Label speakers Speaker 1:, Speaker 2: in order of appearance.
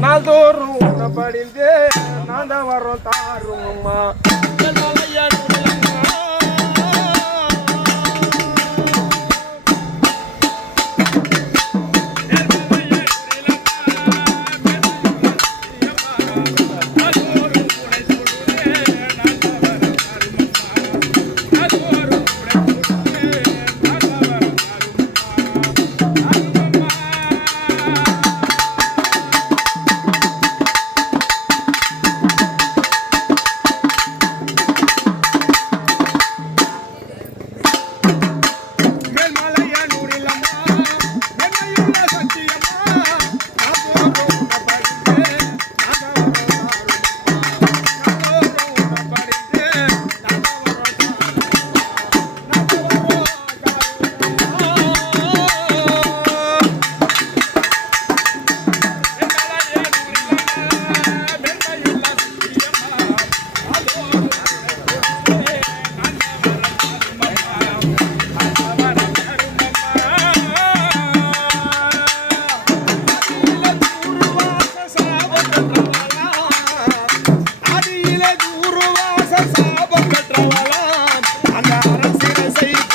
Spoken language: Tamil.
Speaker 1: நான் தோறும் படிந்தே நான் தான் வரோம் தாரும் அம்மா செய்து